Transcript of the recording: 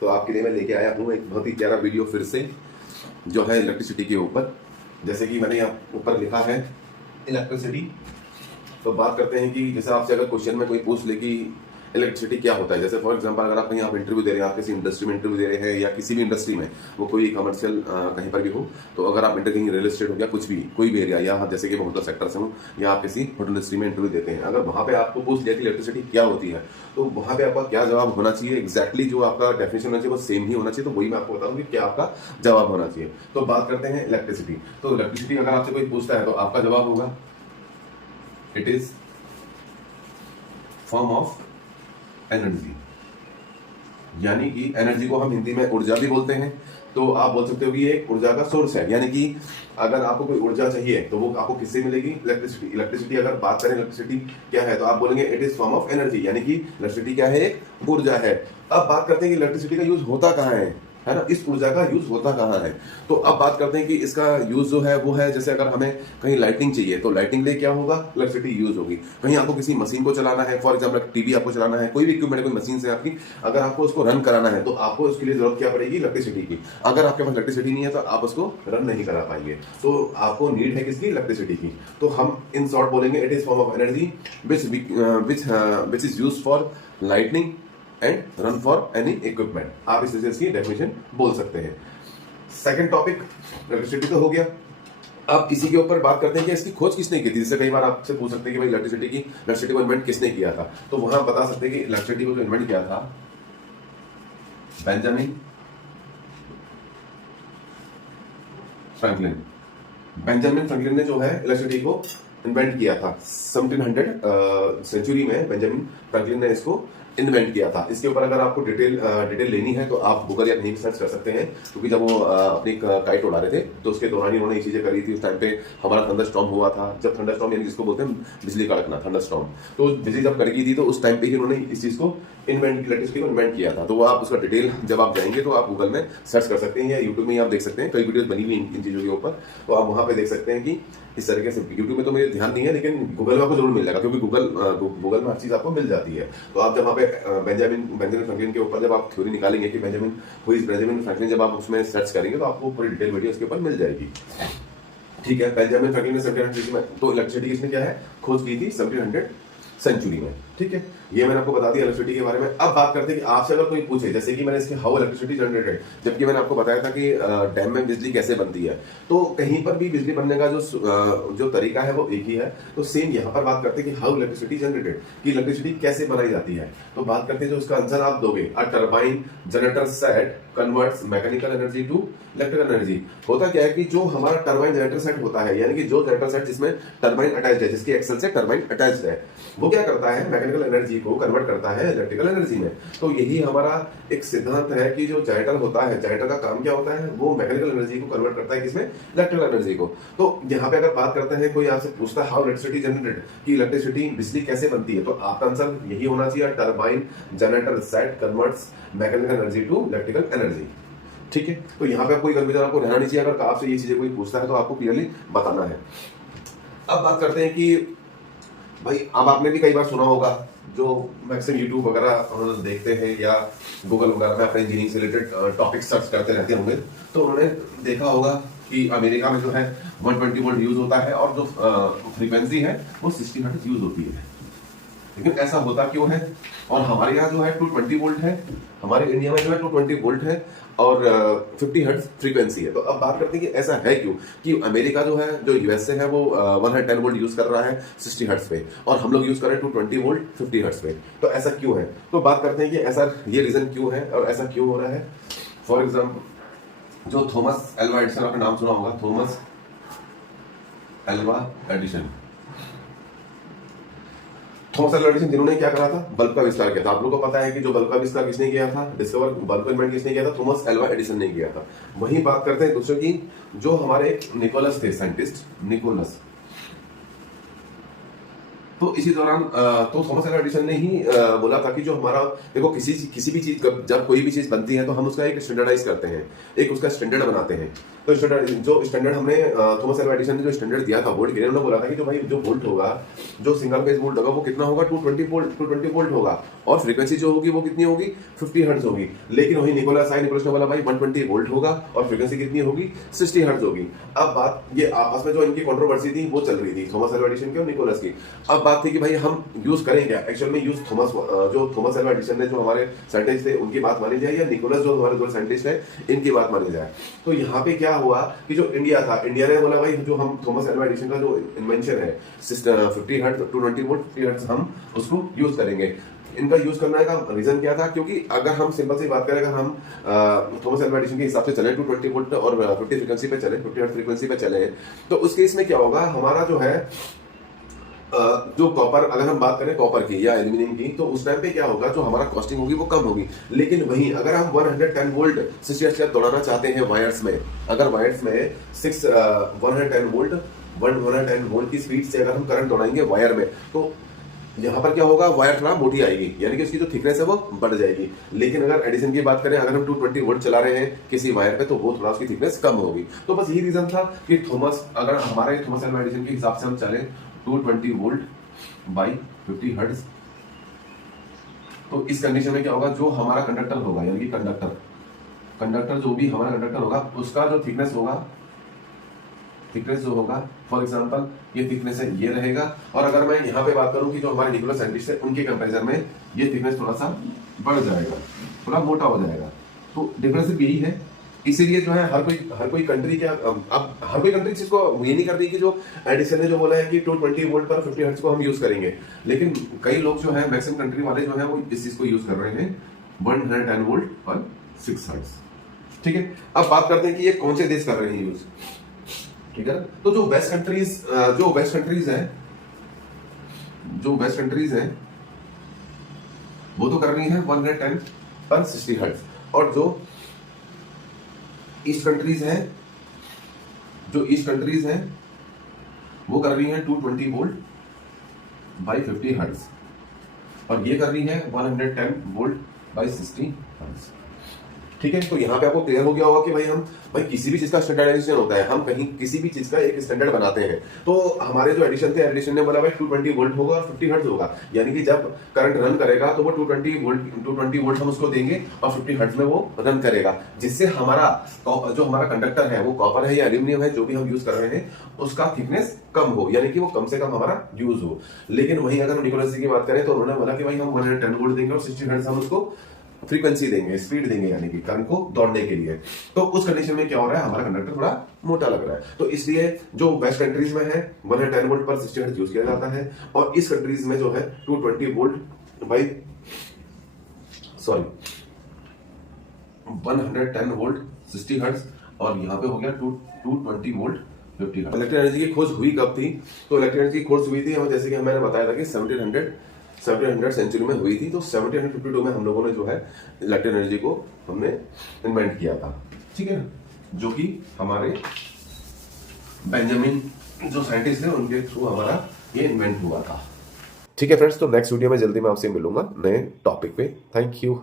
तो आपके लिए मैं लेके आया हूँ एक बहुत ही प्यारा वीडियो फिर से, जो है इलेक्ट्रिसिटी के ऊपर। जैसे कि मैंने यहाँ ऊपर लिखा है इलेक्ट्रिसिटी। तो बात करते हैं कि जैसे आपसे अगर क्वेश्चन में कोई पूछ ले कि इलेक्ट्रिसिटी क्या होता है, जैसे फॉर एग्जांपल अगर आप कहीं आप इंटरव्यू दे रहे हैं, आप किसी इंडस्ट्री में इंटरव्यू दे रहे हैं या किसी भी इंडस्ट्री में, वो कोई कमर्शियल कहीं पर भी हो, तो अगर आप इंटर कहीं रियल एस्टेट हो गया, कुछ भी कोई भी एरिया, या जैसे कि मैं होटल सेक्टर से हूँ या आप किसी होटल इंडस्ट्री में इंटरव्यू देते हैं, अगर वहाँ पे आपको पूछ लिया कि इलेक्ट्रिसिटी क्या होती है, तो वहाँ पे आपका क्या जवाब होना चाहिए, एग्जैक्टली जो आपका डेफिनेशन होना चाहिए वो सेम ही होना चाहिए। तो वही मैं आपको बताऊंगी क्या आपका जवाब होना चाहिए। तो बात करते हैं इलेक्ट्रिसिटी। तो इलेक्ट्रिसिटी अगर आपसे कोई पूछता है तो आपका जवाब होगा it is form of energy, यानी कि एनर्जी को हम हिंदी में ऊर्जा भी बोलते हैं। तो आप बोल सकते हो कि ये एक ऊर्जा का सोर्स है, यानी कि अगर आपको कोई ऊर्जा चाहिए तो वो आपको किससे मिलेगी, इलेक्ट्रिसिटी। इलेक्ट्रिसिटी अगर बात करें इलेक्ट्रिसिटी क्या है, तो आप बोलेंगे it is form of energy, यानी कि इलेक्ट्रिसिटी क्या है, एक ऊर्जा है। अब बात करते हैं कि इलेक्ट्रिसिटी का यूज होता कहाँ है ना, इस ऊर्जा का यूज होता कहाँ है। तो अब बात करते हैं कि इसका यूज जो है वो है, जैसे अगर हमें कहीं लाइटिंग चाहिए तो लाइटिंग लिए क्या होगा, इलेक्ट्रिसिटी यूज होगी। कहीं आपको किसी मशीन को चलाना है, फॉर एग्जाम्पल टीवी आपको चलाना है, कोई भी इक्विपमेंट कोई मशीन से आपकी, अगर आपको उसको रन कराना है तो आपको उसके लिए जरूरत क्या पड़ेगी, इलेक्ट्रिसिटी की। अगर आपके पास इलेक्ट्रिसिटी नहीं है तो आप उसको रन नहीं करा पाएंगे। तो आपको नीड है किसकी, इलेक्ट्रिसिटी की। तो हम इन शॉर्ट बोलेंगे it is form of energy which is use for lightning and run for any equipment. आप इस तरह की डेफिनेशन बोल सकते हैं। सेकंड टॉपिक इलेक्ट्रिसिटी तो हो गया। अब इसी के ऊपर बात करते हैं कि इसकी खोज किसने की थी। जैसे कई बार आपसे पूछ सकते हैं कि भाई इलेक्ट्रिसिटी को इन्वेंट किसने किया था, तो वहां बता सकते हैं कि इलेक्ट्रिसिटी को जो इन्वेंट किया था बेंजामिन फ्रैंकलिन। बेंजामिन फ्रैंकलिन ने जो है इलेक्ट्रिसिटी को इन्वेंट किया था 1700 सेंचुरी में। बेंजामिन फ्रैंकलिन ने इसको इन्वेंट किया था। इसके ऊपर अगर आपको डिटेल लेनी है तो आप गूगल या कहीं सर्च कर सकते हैं, क्योंकि जब वो अपनी काइट उड़ा रहे थे तो उसके दौरान ही उन्होंने ये चीजें करी थी। उस टाइम पे हमारा थंडरस्टॉर्म हुआ था, जब थंडरस्टॉर्म यानी जिसको बोलते हैं बिजली कड़कना, थंडरस्टॉर्म, तो बिजली जब कड़की थी तो उस टाइम पे ही उन्होंने इस चीज को इलेक्ट्रिसिटी को इन्वेंट किया था। तो वो आप उसका डिटेल जब आप जाएंगे तो आप गूगल में सर्च कर सकते हैं या यूट्यूब में आप देख सकते हैं, कई वीडियोस बनी हुई इन चीजों के ऊपर। तो आप वहां पे देख सकते हैं कि इस तरीके से। यूट्यूब में तो मुझे ध्यान नहीं है, लेकिन गूगल में आपको जरूर मिल जाएगा, क्योंकि गूगल में हर चीज आपको मिल जाती है। तो आप जब वहाँ पे बेंजामिन फ्रैंकलिन के ऊपर जब आप थ्योरी निकालेंगे कि बेंजामिन फ्रैंकलिन, जब आप उसमें सर्च करेंगे तो आपको पूरी डिटेल वीडियो उसके ऊपर मिल जाएगी। ठीक है, बेंजामिन फ्रैंकलिन ने 1700 में तो इलेक्ट्रिसिटी किसने क्या है, खोज की थी 1700 सेंचुरी में। ठीक है, ये मैंने आपको बता दिया इलेक्ट्रिसिटी के बारे में। अब बात करते हैं कि आपसे अगर कोई पूछे, जैसे कि मैंने इसके हाउ इलेक्ट्रिसिटी जनरेटेड, जबकि मैंने आपको बताया था कि डैम में बिजली कैसे बनती है, तो कहीं पर भी बिजली बनने का जो तरीका है वो एक ही है। तो सेम यहाँ पर बात करते हैं कि हाउ इलेक्ट्रिसिटी जनरेटेड, कि इलेक्ट्रिसिटी कैसे बनाई जाती है। तो बात करते हैं जो इसका आंसर आप दोगे, a turbine generator set converts mechanical energy to electrical energy. होता क्या है कि जो हमारा टर्बाइन जनरेटर सेट होता है, यानी कि जो जनरेटर सेट जिसमें टर्बाइन अटैच्ड है, जिसके एक्सल से टर्बाइन अटैच्ड है, वो क्या करता है, मैकेनिकल एनर्जी को कन्वर्ट करता है इलेक्ट्रिकल एनर्जी में। तो यही हमारा एक सिद्धांत है कि जो जनरेटर होता है, जनरेटर का काम क्या होता है, वो मैकेनिकल एनर्जी को कन्वर्ट करता है किसमें, इलेक्ट्रिकल एनर्जी को। तो यहाँ पे अगर बात करते हैं, कोई आपसे पूछता है हाउ इलेक्ट्रिसिटी जनरेटेड, कि इलेक्ट्रिसिटी बिजली कैसे बनती है, तो आपका आंसर यही होना चाहिए, turbine generator set converts mechanical energy to electrical energy. ठीक है, तो यहाँ पे कोई कंफ्यूजन आपको रहना नहीं चाहिए। अगर आपसे ये चीजें कोई पूछता है तो आपको क्लियरली बताना है। अब बात करते हैं कि भाई, अब आपने भी कई बार सुना होगा, जो मैक्सिमम यूट्यूब वगैरह देखते हैं या गूगल वगैरह में अपने इंजीनियरिंग से रिलेटेड टॉपिक सर्च करते रहते होंगे, तो उन्होंने देखा होगा कि अमेरिका में जो है 120 वोल्ट यूज होता है और जो फ्रीक्वेंसी है वो 60 हर्ट्ज यूज होती है। लेकिन ऐसा होता क्यों है, और हमारे यहाँ जो है 220 वोल्ट है, हमारे इंडिया में जो है 220 वोल्ट है और 50 हर्ट्ज फ्रीक्वेंसी है। तो अब बात करते हैं कि ऐसा है क्यों, कि अमेरिका जो है, जो यूएसए है, वो 110 वोल्ट यूज कर रहा है 60 हर्ट्ज पे, और हम लोग यूज कर रहे हैं 220 वोल्ट 50 हर्ट्ज पे। तो ऐसा क्यों है, तो बात करते हैं कि ऐसा ये रीजन क्यों है और ऐसा क्यों हो रहा है। फॉर एग्जाम्पल, जो थॉमस एल्वा एडिसन, आपने नाम सुना होगा, Thomas Alva Edison. Thomas Alva Edison जिन्होंने क्या करा था, बल्ब का आविष्कार किया था। आप लोगों को पता है कि जो बल्ब का आविष्कार किसने किया था, डिस्कवर बल्ब का इन्वेंट किसने किया था, थॉमस एल्वा एडिसन ने किया था। वही बात करते हैं दूसरे की, जो हमारे निकोलस थे, साइंटिस्ट निकोलस, तो इसी दौरान तो थॉमस अल्वा एडिसन ने ही बोला था कि जो हमारा देखो किसी भी चीज जब कोई भी चीज बनती है तो हम उसका एक स्टैंडर्डाइज करते हैं, एक उसका स्टैंडर्ड बनाते हैं। तो जो स्टैंडर्ड हमने थॉमस अल्वा एडिसन ने जो स्टैंडर्ड दिया था वोल्ट के लिए, उन्होंने बोला था कि जो भाई जो वोल्ट होगा, जो सिंगल फेज वोल्ट होगा वो कितना होगा, 220 वोल्ट होगा, और फ्रीक्वेंसी जो होगी वो कितनी होगी, 50 हर्ट्ज होगी। लेकिन वही निकोलस ने बोला भाई 120 वोल्ट होगा और फ्रीक्वेंसी कितनी होगी, 60 हर्ट्ज होगी। अब बात ये आपस में जो इनकी कंट्रोवर्सी थी वो चल रही थी, थॉमस अल्वा एडिसन की और निकोलस की। अब बात थी कि भाई हम यूज करें क्या, एक्चुअल में यूज थॉमस अल्वा एडिसन ने जो हमारे साइंटिस्ट थे उनकी बात मानी जाए या निकोलस जो हमारे दो साइंटिस्ट है इनकी बात मानी जाए। तो यहाँ पे क्या हुआ कि जो इंडिया था, इंडिया ने बोला भाई जो हम थॉमस अल्वा एडिसन का जो इन्वेंशन है 50 हर्ट्ज 220 वोल्ट 50 हर्ट्ज हम उसको यूज करेंगे। इनका यूज करने का रीजन क्या था, क्योंकि अगर हम सिंपल सी बात करें, अगर हम थॉमस अल्वा एडिसन के हिसाब से चले 220 वोल्ट और 50 फ्रीक्वेंसी पे चले, 50 हर्ट्ज फ्रीक्वेंसी पे चले, तो उस केस में क्या होगा, हमारा जो है जो कॉपर, अगर हम बात करें कॉपर की या एल्यूमिनियम की, तो उस टाइम पे क्या होगा, जो हमारा कॉस्टिंग होगी वो कम होगी। लेकिन वहीं अगर हम 110 वोल्ट 60 हर्ट्ज दौड़ाना चाहते हैं वायर्स में, अगर वायर्स में 110 वोल्ट की स्पीड से अगर हम करंट दौड़ाएंगे वायर में, तो यहाँ पर क्या होगा, वायर थोड़ा मोटी आएगी, यानी कि उसकी जो थिकनेस है वो बढ़ जाएगी। लेकिन अगर एडिसन की बात करें, अगर हम 220 वोल्ट चला रहे हैं किसी वायर पे, तो वो थोड़ा उसकी थिकनेस कम होगी। तो बस यही रीजन था कि अगर हमारे थॉमस अल्वा एडिसन के हिसाब से हम चले 220 वोल्ट बाई 50 हर्ट्ज, तो इस कंडीशन में क्या होगा, जो हमारा कंडक्टर होगा, यानी कि कंडक्टर जो भी हमारा कंडक्टर होगा उसका जो थिकनेस जो होगा, फॉर एग्जांपल ये थिकनेस है, ये रहेगा। और अगर मैं यहाँ पे बात करूं कि जो हमारे निकोलस साइंटिस्ट है उनके कंपैरिजन में ये थिकनेस थोड़ा सा बढ़ जाएगा, थोड़ा मोटा हो जाएगा। तो डिफरेंस यही है। इसीलिए जो है हर कोई कंट्री क्या, अब हर कोई कंट्री इसको ये नहीं कर रही कि जो एडिसन ने जो बोला है कि 220 वोल्ट पर 50 हर्ट्ज को हम यूज करेंगे, लेकिन कई लोग जो है, मैक्सिमम कंट्री वाले जो है वो इस चीज को यूज कर रहे हैं 110 वोल्ट पर 6 हर्ट्ज। ठीक है, अब बात करते हैं कि ये कौन से देश कर रहे हैं यूज। ठीक है, तो जो वेस्ट कंट्रीज हैं वो तो कर रही है 110 पर 60 हर्ट्ज, और जो ईस्ट कंट्रीज हैं वो कर रही है 220 वोल्ट बाई 50 हर्ट्ज, और ये कर रही है 110 वोल्ट बाई 60 हर्ट्ज। ठीक है, तो यहाँ पे आपको क्लियर हो गया होगा कि भाई किसी भी चीज का स्टैंडर्डाइजेशन होता है, हम कहीं किसी भी चीज का एक स्टैंडर्ड बनाते हैं। तो हमारे जो एडिशन ने बोला भाई 220 वोल्ट होगा और 50 हर्ट्ज होगा, यानी कि जब करंट रन करेगा तो वो 220 वोल्ट हम उसको देंगे और 50 हर्ट्ज में वो रन करेगा, जिससे जो हमारा कंडक्टर है वो कॉपर है या एल्यूमिनियम है, जो भी हम यूज कर रहे हैं उसका थिकनेस कम हो, यानी कि वो कम से कम हमारा यूज हो। लेकिन वहीं अगर हम निकोलस की बात करें तो उन्होंने बोला कि भाई हम 110 वोल्ट देंगे और 60 हर्ट्ज हम उसको फ्रीक्वेंसी देंगे, स्पीड देंगे, यानी कि करंट को दौड़ने के लिए। तो उस कंडीशन में क्या हो रहा है, हमारा कंडक्टर थोड़ा मोटा लग रहा है। तो इसलिए जो वेस्ट कंट्रीज में है 110 वोल्ट पर 60 हर्ट्ज यूज किया जाता है, और इस कंट्रीज में जो है 110 वोल्ट पर 60 हर्ट्ज, और यहाँ पे हो गया 220 वोल्ट 50 हर्ट्ज। इलेक्ट्रिक एनर्जी की खोज हुई कब थी, तो इलेक्ट्रिक एनर्जी की खोज हुई थी, जैसे कि मैंने बताया था कि 1700 सेंचुरी में हुई थी। तो 1752 में हम लोगों ने जो है इलेक्ट्रिक एनर्जी को हमने इन्वेंट किया था। ठीक है ना, जो कि हमारे बेंजामिन जो साइंटिस्ट थे उनके थ्रू हमारा ये इन्वेंट हुआ था। ठीक है फ्रेंड्स, तो नेक्स्ट वीडियो में जल्दी मैं आपसे मिलूंगा नए टॉपिक पे। Thank you.